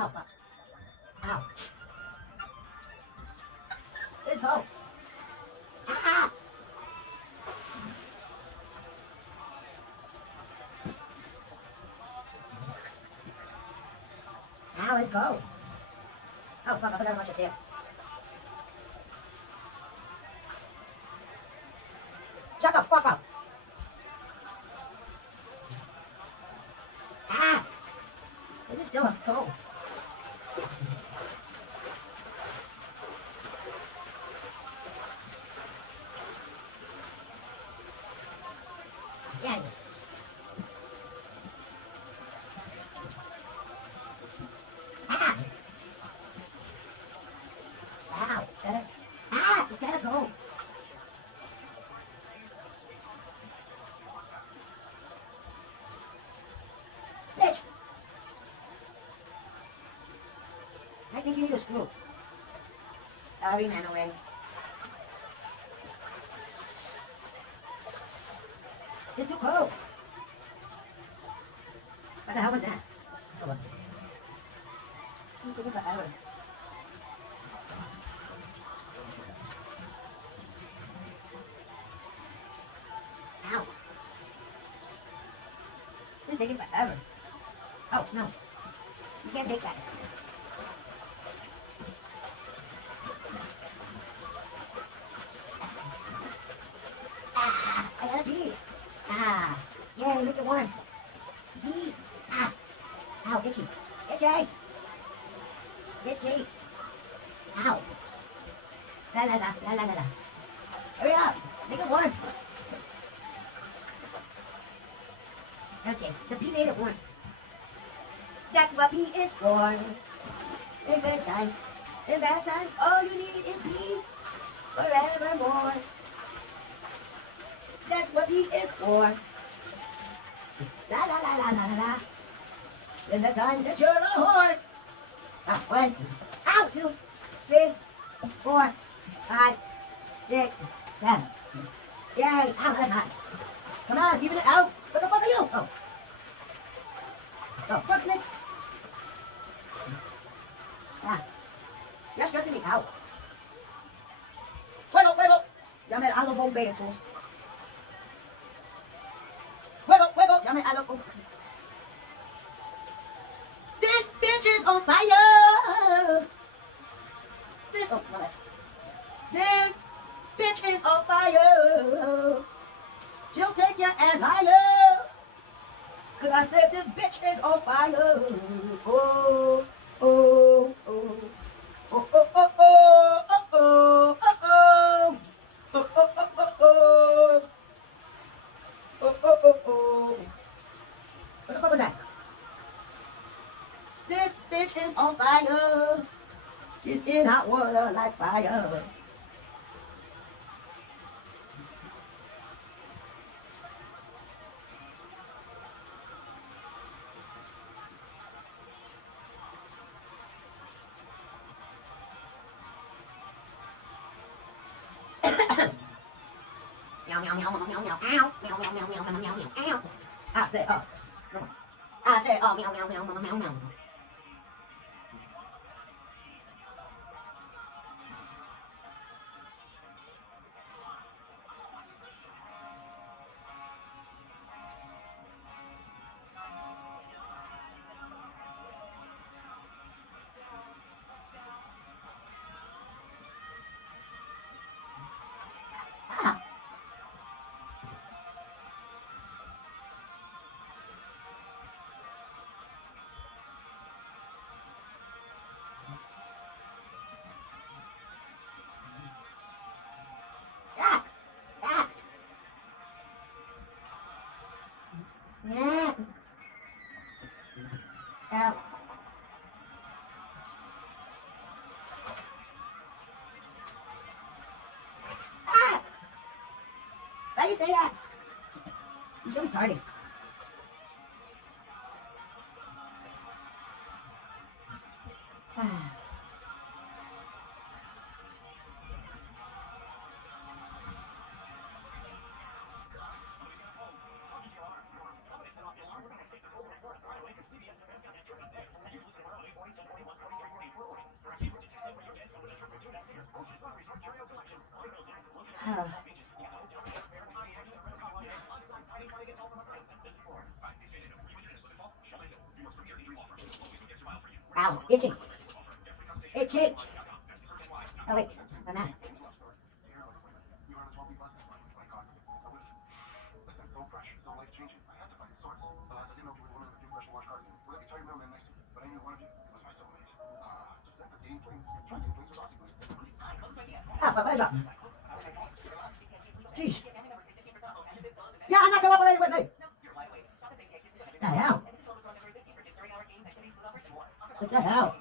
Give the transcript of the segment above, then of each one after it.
Ow, fuck. Ow. Let's go. Ah! Now let's go. Oh fuck, I forgot about your tail. Shut the fuck up. Ah! This is still a cold. Yeah. Ah! Wow. Better. Ah! It's gotta go. Bitch! I think you need a screw. Sorry, man, away. It's too cold. What the hell was that? Oh, what? You took it forever. Ow. It's taking forever. Oh, no. You can't take that. Ah, I gotta pee. Ah, yay, make it warm. Pee. Ah, ow, itchy. Itchy. Itchy. Ow. La la la, la la la la. Hurry up, make it warm. Okay, the pee made it warm. That's what pee is for. In good times, in bad times, all you need is pee forevermore. That's what pee is for. La la la la la la la. In the times that you're a whore. Ah, 1, ow, 2, 3, 4, 5, 6, 7. Yay, ow, that's hot. Come on, even it out. What the fuck are you? Oh. Oh, fuck snakes. Ah, you're stressing me out. Fuego, fuego. Llame a los bomberos. Fuego, fuego. Llame a los bomberos. This bitch is on fire. This, oh, my bad. This bitch is on fire. She'll take your ass higher. Cause I said this bitch is on fire. Oh, oh, oh. Oh, oh, oh, oh, oh, oh, oh, oh. Oh, oh, oh, oh, oh. Oh, oh, oh, oh. What the fuck was that? This bitch is on fire. She's in hot water like fire. Meow, meow, meow, meow, meow, meow, ow. Meow, meow, meow, meow, meow, meow, meow, ow. I said, oh. I said, oh, meow, meow, meow, meow, meow, meow. Ah. Ah. Ah. Yeah. Ow. Ah. Why do you say that? You're so retarded. Ah. Uh, ow, itchy. Itchy. Oh wait, my mask. Ah, what is that? Jeez. Yeah, I'm not cooperating with me. The hell? What the hell?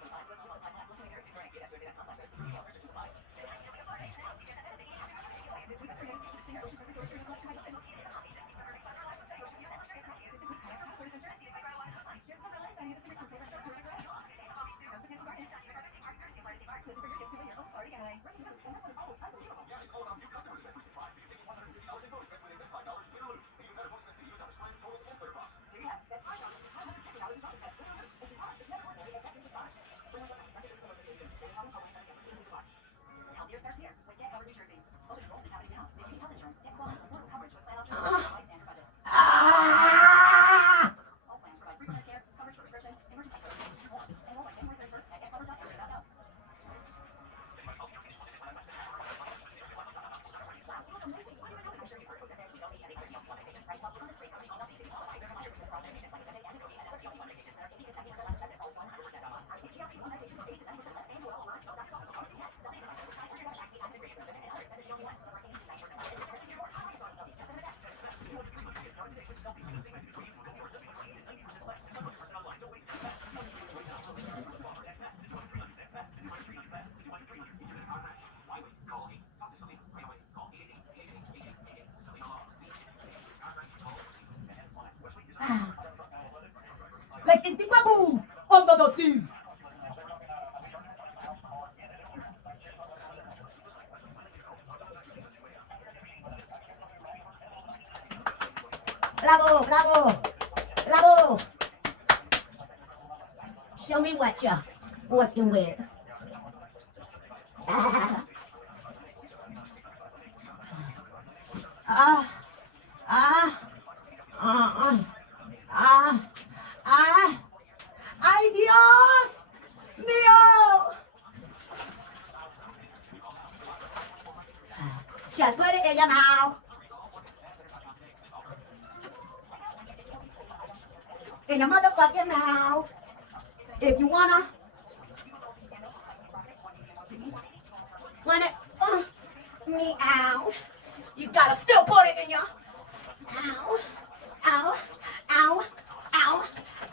Ah! Like it's the bubbles under the sea. Bravo, bravo, bravo. Show me what you're working with. Ah, ah, ah, ah, ah. ¡Ay, Dios mío! Just put it in your mouth. In your motherfucking mouth. If you wanna me out, you gotta still put it in your ow, ow, ow, ow,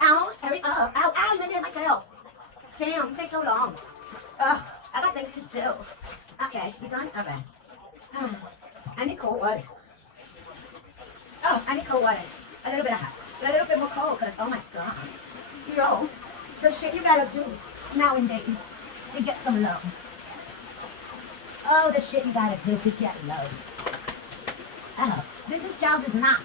ow. Hurry up, ow, ow, you're near myself. Damn, it takes so long. I got things to do. Okay, you done? Okay. I need cold water. Oh, I need cold water. A little bit of hot. A little bit more cold, because, oh my god. Yo, the shit you gotta do nowadays to get some love. Oh, the shit you gotta do to get love. Oh, this is Charles's knock.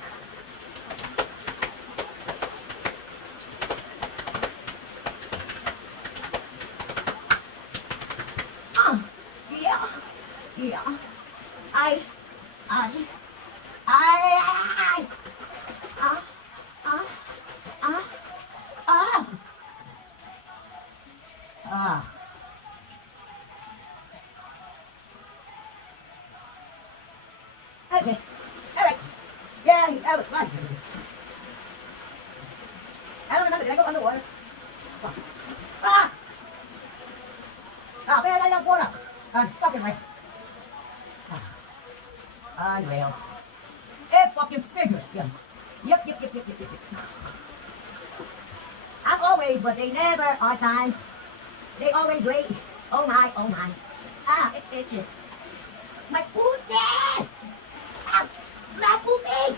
Yeah, yeah. I, uh, uh, uh, uh, uh. Okay, all right. Yeah, that was fun. I don't remember, did I go underwater? Ah! Oh, man, I love water. Fucking right. Unreal. It fucking figures, yeah. Yep. I'm always, but they never on time. They always late. Oh my, oh my. Ah, it itches. My pussy! Ow! My pussy!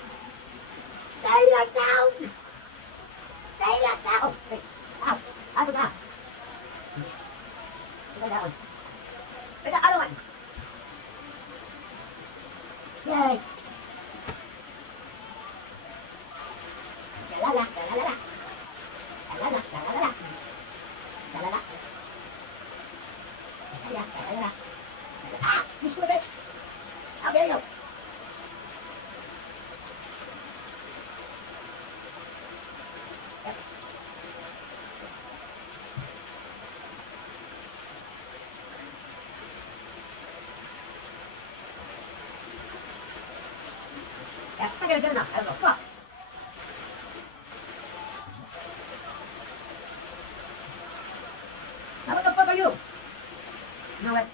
Save yourselves! Save yourself! Wait, ow, I forgot. Look at that one. Look at the other one. Yay! La la la la la la. La la la la la la. La la la. La la la la. Ah! You screw bitch! How dare you! I gotta get enough. I don't know. Fuck. Now what the fuck are you? No way.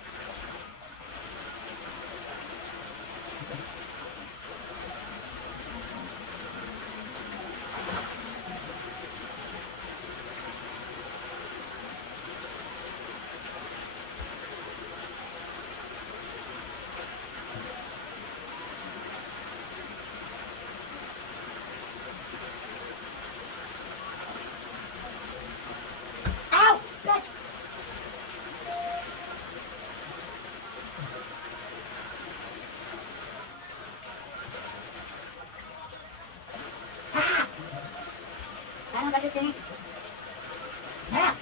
Ow! Bitch! Ah! I don't got this thing. Yeah.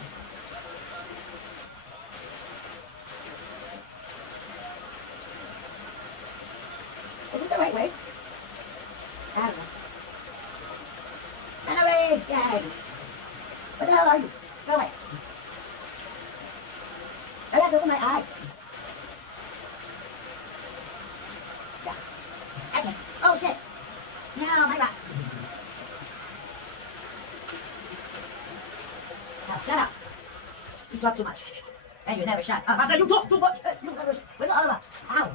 Is this the right way? I don't know. Run away! Yeah. What the hell are you? Go away. Oh, that's over my eye. Yeah. Okay. Oh shit. No, my rocks. Now shut up. You talk too much. And you never shut up. I said you talk too much. You never shut. Where's the other rock? Ow.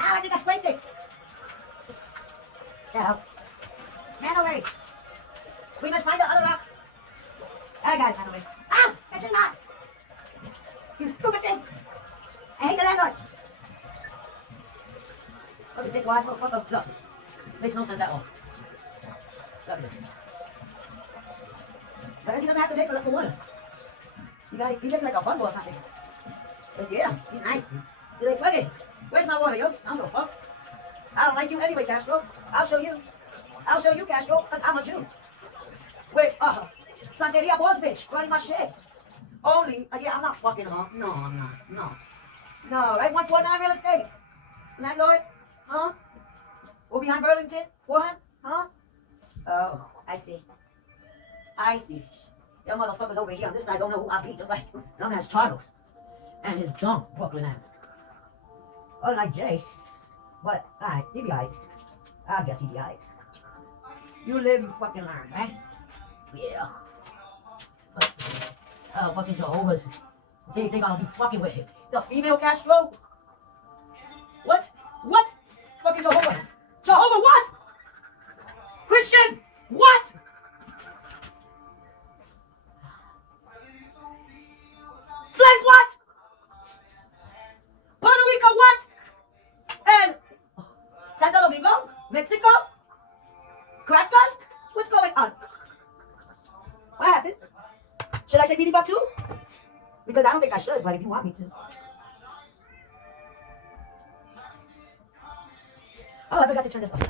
Ow, I think I sprained it. Yeah. Man away. We must find the other rock. I got it, man away. Ow! That's your knot. You stupid thing. I hate the landlord. Fucking dick wad, motherfucker. Look. Makes no sense at all. Look at this. But he doesn't have to pay for water. He gets like a bundle or something. But yeah, he's nice. He's like, fuck it. Where's my water, yo? I don't give a fuck. I don't like you anyway, Castro. I'll show you. I'll show you, Castro, because I'm a Jew. With, Santeria boss bitch running my shit. Only, yeah, I'm not fucking her. No, I'm not. No. No, right? 149 real estate. Landlord? Huh? Or behind Burlington? What? Huh? Oh, I see. I see. Them motherfuckers over here on this side don't know who I be, just like dumbass Charles. And his dumb Brooklyn ass. Unlike Jay. But, alright, he be alright. I guess he be alright. You live, you fucking learn, right? Yeah. Oh, fucking Jehovah's. They think I'll be fucking with him. The female Castro? What? What? Fucking Jehovah. Jehovah what? Christians! What? Slaves what? Puerto Rico what? And Santo Domingo? Mexico? Crackers? What's going on? What happened? Should I say meeting about two? Because I don't think I should, but if you want me to. Oh, I forgot to turn this off.